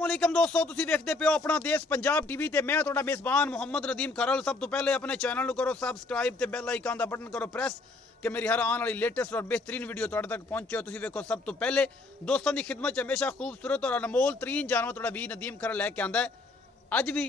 अस्सलामुअलैकुम दोस्तों, तुसी देखते पे हो अपना देश पंजाब टीवी ते मैं तुहाडा मेज़बान मुहम्मद नदीम खरल। सब तो पहले अपने चैनल को करो सबसक्राइब ते बेल आइकन का बटन करो प्रेस कि मेरी हर आने वाली लेटेस्ट और बेहतरीन वीडियो तुहाडे तक पहुंचे। तुसी देखो सब तो पहले दोस्तों की खिदमत हमेशा खूबसूरत और अनमोल तरीन जानवर तुहाडा वी नदीम खरल लैके आंदा है। अज भी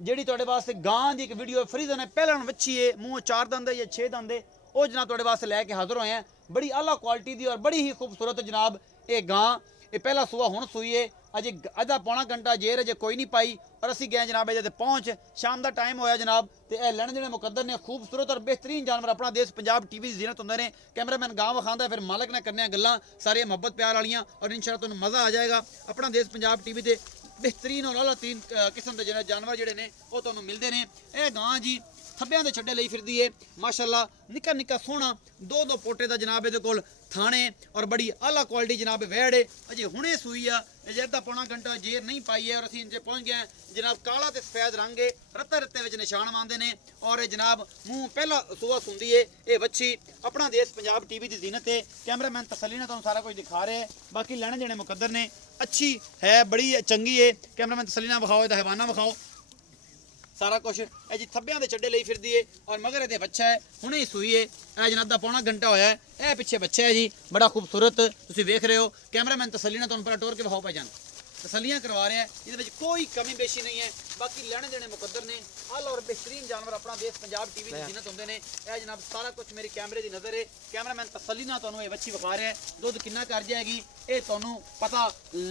ਜਿਹੜੀ ਤੁਹਾਡੇ ਵਾਸਤੇ ਗਾਂ ਦੀ ਇੱਕ ਵੀਡੀਓ ਫਰੀਜ਼ਨ ਹੈ, ਪਹਿਲਣ ਵੱਛੀ ਹੈ, ਮੂੰਹ 4 ਦੰਦ ਹੈ ਜਾਂ 6 ਦੰਦ ਹੈ, ਉਹ ਜਨਾਬ ਤੁਹਾਡੇ ਵਾਸਤੇ ਲੈ ਕੇ ਹਾਜ਼ਰ ਹੋਏ ਆ। ਬੜੀ ਆਲਾ ਕੁਆਲਿਟੀ ਦੀ ਔਰ ਬੜੀ ਹੀ ਖੂਬਸੂਰਤ ਜਨਾਬ ਇਹ ਗਾਂ। ਇਹ ਪਹਿਲਾ ਸੂਆ ਹੁਣ ਸੂਈ ਹੈ, ਅਜੇ ਅੱਧਾ ਪੌਣਾ ਘੰਟਾ ਜੇਰ ਅਜੇ ਕੋਈ ਨਹੀਂ ਪਾਈ ਔਰ ਅਸੀਂ ਗਏ ਜਨਾਬ ਇਹਦੇ ਤੇ ਪਹੁੰਚ। ਸ਼ਾਮ ਦਾ ਟਾਈਮ ਹੋਇਆ ਜਨਾਬ ਤੇ ਇਹ ਲੈਣ ਦੇਣੇ ਮੁਕੱਦਰ ਨੇ। ਖੂਬਸੂਰਤ ਔਰ ਬਿਹਤਰੀਨ ਜਾਨਵਰ ਆਪਣਾ ਦੇਸ਼ ਪੰਜਾਬ ਟੀਵੀ ਦੀ ਜ਼ੀਨਤ ਹੁੰਦੇ ਨੇ। ਕੈਮਰਾਮੈਨ ਗਾਂ ਵਿਖਾਉਂਦਾ, ਫਿਰ ਮਾਲਕ ਨੇ ਕਰਨੀਆਂ ਗੱਲਾਂ ਸਾਰੀਆਂ ਮੁਹੱਬਤ ਪਿਆਰ ਵਾਲੀਆਂ ਔਰ ਇਨਸ਼ਾਅੱਲਾ ਤੁਹਾਨੂੰ ਮਜ਼ਾ ਆ ਜਾਏਗਾ। ਆਪਣਾ ਦੇਸ਼ ਪੰਜਾਬ ਟੀਵੀ ਤੇ बेहतरीन और आला तीन किस्म के जानवर जोड़े ने वो तुहानूं मिलते हैं। यह गां जी थब्बियां दे छड्डे लई फिरदी है माशाअल्लाह, निक्का निक्का सोहना दो दो पोटे का जनाब ये कोल थाने और बड़ी आला क्वालिटी जनाब वैड़ है। अजे हुणे सूई आ, अद्धा पौना घंटा जेर नहीं पाई है और असीं इनसे पहुँच गए जनाब। काला ते सफेद रंग है, रत्ते रत्ते विच निशान मांदे ने और जनाब मूँह पहला सूआ सुंदी है। ये वच्छी अपना देश पंजाब टीवी की जीनत है। कैमरामैन तसल्ली ने तुहानूं सारा कुछ दिखा रहे हैं, बाकी लेने देने मुकद्दर ने। अच्छी है, बड़ी चंगी है। कैमरामैन तसल्ली ना विखाओ, इहदा हैवाना विखाओ सारा कुछ। है जी थब्बियां दे छड्डे लई फिरदी है और मगर ये बच्चा है, हुणे ही सूई है। यह जनाब दा पौना घंटा होया है। यह पिछे बच्चा है जी, बड़ा खूबसूरत तुसीं वेख रहे हो। कैमरामैन तसल्ली ने तुहानूं पहला टोर के विखाओ भाईजान, तसलियां करवा रहे हैं, ये कोई कमी बेशी नहीं है। बाकी लेने देने मुकद्दर ने। आला और बेहतरीन जानवर अपना देश पंजाब टीवी की जीनत होंगे ने। यह जनाब सारा कुछ मेरी कैमरे की नज़र है। कैमरामैन तसल्ली ना तुहानूं बच्ची विखा रहे हैं। दुध कितना कर जाएगी ये तुहानूं पता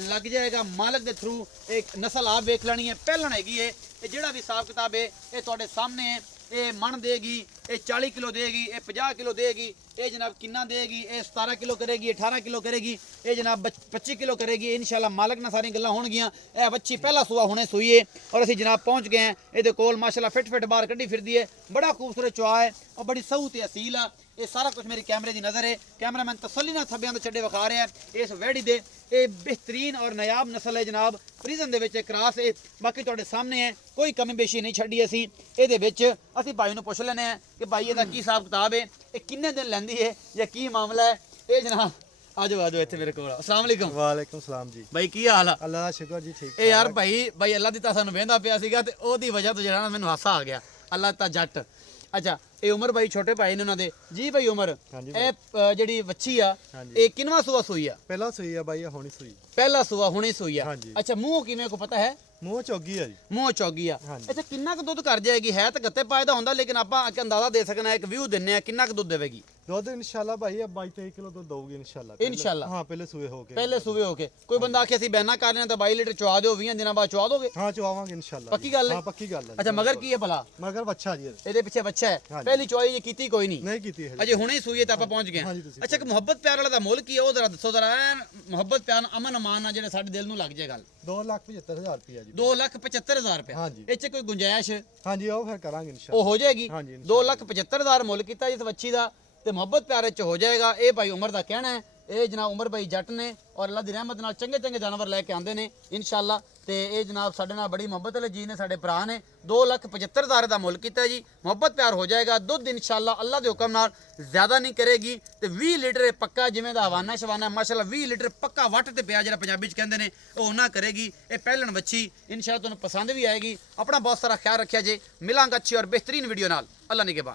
लग जाएगा मालक के थ्रू। एक नस्ल आप वेख लेनी है, पहलण हैगी है। ये जिहड़ा भी हिसाब किताब है ये तुहाडे सामने है। ये मन देगी, ये 40 किलो देगी, ये 50 किलो देगी, ये जनाब किन्ना देगी, ये 17 किलो करेगी, 18 किलो करेगी, ये जनाब 25 किलो करेगी। इंशाल्लाह मालक ना सारी गल्लां होणगियां। यह बच्ची पहला सूआ हुणे सूई है और असीं जनाब पहुँच गए हैं। ये कोल माशाल्लाह फिट फिट बाहर कड्डी फिरदी है, बड़ा खूबसूरत चुआ है और बड़ी सऊ ते असील आ। ये सारा कुछ मेरी कैमरे की नज़र है। कैमरामैन तसल्ली ना थब्बियां दे छड्डे विखा रहे हैं। इस वैड़ी दे ये बेहतरीन और नायाब नस्ल है जनाब, प्रिजन दे विच क्रास है। बाकी तुहाडे सामने है, कोई कमी बेशी नहीं छड्डी असीं इहदे विच। असीं भाई नूं पुछ लैने कि भाई इहदा की हिसाब किताब है, ये किन्ने दिन लैंदी है या की मामला है। ये जनाब आजो आजो इत्थे मेरे कोल। अस्सलाम वालेकुम। वालेकुम सलाम जी। भाई की हाल है? अल्लाह दा शुक्र जी, ठीक ए यार भाई अल्लाह दी तां सानूं वेंदा पिया सीगा ते ओदी वजह तो जेड़ा मैनूं हासा आ गया। अल्लाह ता जट। अच्छा ये उमर भाई छोटे भाई ने उन्होंने जी भाई उमर ਇਹ ਜਿਹੜੀ ਵੱਛੀ ਆ ਇਹ ਕਿੰਨਵਾਂ ਸੂਆ ਸੂਈ ਆ? ਪਹਿਲਾ ਸੂਈ ਆ ਬਾਈ, ਹੁਣੀ ਸੂਈ। ਪਹਿਲਾ ਸੂਆ ਹੁਣੀ ਸੂਈ ਆ। ਹਾਂਜੀ। ਅੱਛਾ ਮੂੰਹ ਕਿਵੇਂ ਕੋ ਪਤਾ ਹੈ? ਮੂੰਹ ਚੌਗੀ ਆ ਜੀ। ਮੂੰਹ ਚੌਗੀ ਆ। ਅੱਛਾ ਕਿੰਨਾ ਕੁ ਦੁੱਧ ਕਰ ਜਾਏਗੀ? ਹੈ ਤਾਂ ਗੱਤੇ ਪਾਏ ਦਾ ਹੁੰਦਾ ਲੇਕਿਨ ਆਪਾਂ ਇੱਕ ਅੰਦਾਜ਼ਾ ਦੇ ਸਕਣਾ, ਇੱਕ ਵਿਊ ਦਿੰਨੇ ਆ ਕਿੰਨਾ ਕੁ ਦੁੱਧ ਦੇਵੇਗੀ। ਦੁੱਧ ਇਨਸ਼ਾਅੱਲਾ ਭਾਈ 22-23 ਕਿਲੋ ਦੁੱਧ ਦਊਗੀ ਇਨਸ਼ਾਅੱਲਾ। ਇਨਸ਼ਾਅੱਲਾ ਹਾਂ ਪਹਿਲੇ ਸੂਏ ਹੋ ਕੇ। ਪਹਿਲੇ ਸੂਏ ਹੋ ਕੇ। ਕੋਈ ਬੰਦਾ ਆਖੇ ਅਸੀਂ ਬੈਨਾ ਕਰ ਲੈਣਾ ਤਾਂ 22 ਲੀਟਰ ਚਵਾ ਦਿਓ, 20 ਦਿਨਾਂ ਬਾਅਦ ਚਵਾ ਦੋਗੇ? ਹਾਂ ਚਵਾਵਾਂਗੇ ਇਨਸ਼ਾਅੱਲਾ। ਪੱਕੀ ਗੱਲ ਹੈ? ਹਾਂ ਪੱਕੀ ਗੱਲ ਹੈ। ਅੱਛਾ ਮਗਰ ਕੀ ਹੈ ਭਲਾ? ਮਗਰ ਬੱਚਾ ਜੀ ਇਹਦੇ ਪਿੱਛੇ ਬੱਚਾ ਹੈ। ਪਹਿਲੀ ਚਵਾਈ ਇਹ ਕੀਤੀ ਕੋਈ ਨਹੀਂ? ਨਹੀਂ ਕੀਤੀ ਹੈ ਅਜੇ ਹੁਣੇ ਸੂਈ ਹੈ ਤਾਂ ਆਪਾਂ ਪਹੁੰਚ ਗਏ। ਅੱਛਾ ਕਿ ਮੁਹੱਬਤ ਪਿਆਰ ਵਾਲਾ ਦਾ ਮੁੱਲ ਕੀ ਹੈ ਉਹ ਜ਼ਰਾ ਦੱਸੋ ਜ਼ਰਾ। ਮੁਹੱਬਤ ਪਿਆਰ ਅਮਨ ਅਮਾਨ ਨਾਲ ਜਿਹੜੇ ਸਾਡੇ ਦਿਲ ਨੂੰ ਲੱਗ ਜਾਏ ਗੱਲ। 2,75,000 ਰੁਪਇਆ ਜੀ। 2,75,000 ਰੁਪਇਆ। ਹਾਂਜੀ। ਇਹ 'ਚ ਕੋਈ ਗੁੰਜਾਇਸ਼? ਹਾਂਜੀ ਉਹ ਫਿਰ ਕਰਾਂਗੇ ਇਨਸ਼ਾਅੱਲਾ। ਉਹ ਹੋ ਜਾਏਗੀ। ਹਾਂਜੀ 2,75,000 ਮੁੱਲ ਕੀਤਾ ਇਸ ਵੱਛੀ ਦਾ ਤੇ ਮੁਹੱਬਤ ਪਿਆਰ ਚ ਹੋ ਜਾਏਗਾ। ਇਹ ਭਾਈ ਉਮਰ ਦਾ ਕਹਿਣਾ ਹੈ। ਇਹ ਜਨਾਬ ਉਮਰ ਭਾਈ ਜੱਟ ਨੇ ਔਰ ਅੱਲਾ ਦੀ ਰਹਿਮਤ ਨਾਲ ਚੰਗੇ ਚੰਗੇ ਜਾਨਵਰ ਲੈ ਕੇ ਆਉਂਦੇ ਨੇ ਇਨਸ਼ਾਅੱਲਾ। ਤੇ ਇਹ ਜਨਾਬ ਸਾਡੇ ਨਾਲ ਬੜੀ ਮੁਹੱਬਤ ਵਾਲੇ ਜੀ ਨੇ, ਸਾਡੇ ਭਰਾ ਨੇ। 2,75,000 ਦਾ ਮੁੱਲ ਕੀਤਾ ਜੀ। ਮੁਹੱਬਤ ਪਿਆਰ ਹੋ ਜਾਏਗਾ। ਦੁੱਧ ਇਨਸ਼ਾਅੱਲਾ ਅੱਲਾ ਦੇ ਹੁਕਮ ਨਾਲ ਜ਼ਿਆਦਾ ਨਹੀਂ ਕਰੇਗੀ ਤੇ 20 ਲੀਟਰ ਇਹ ਪੱਕਾ ਜਿਵੇਂ ਦਾ ਹਵਾਨਾ ਸ਼ਵਾਨਾ ਮਾਸ਼ਾਅੱਲਾ 20 ਲੀਟਰ ਪੱਕਾ ਵੱਟ ਤੇ ਪਿਆ ਜਿਹੜਾ ਪੰਜਾਬੀ ਚ ਕਹਿੰਦੇ ਨੇ ਉਹ ਨਾ ਕਰੇਗੀ। ਇਹ ਪਹਿਲਣ ਵੱਛੀ ਇਨਸ਼ਾਅੱਲਾ ਤੁਹਾਨੂੰ ਪਸੰਦ ਵੀ ਆਏਗੀ। ਆਪਣਾ ਬਹੁਤ ਸਾਰਾ ਖਿਆਲ ਰੱਖਿਆ ਜੇ। ਮਿਲਾਂਗਾ ਅੱਛੀ ਔਰ ਬਿਹਤਰੀਨ ਵੀਡੀਓ ਨਾਲ। ਅੱਲਾ ਨਿਗਹਿਬਾਨ।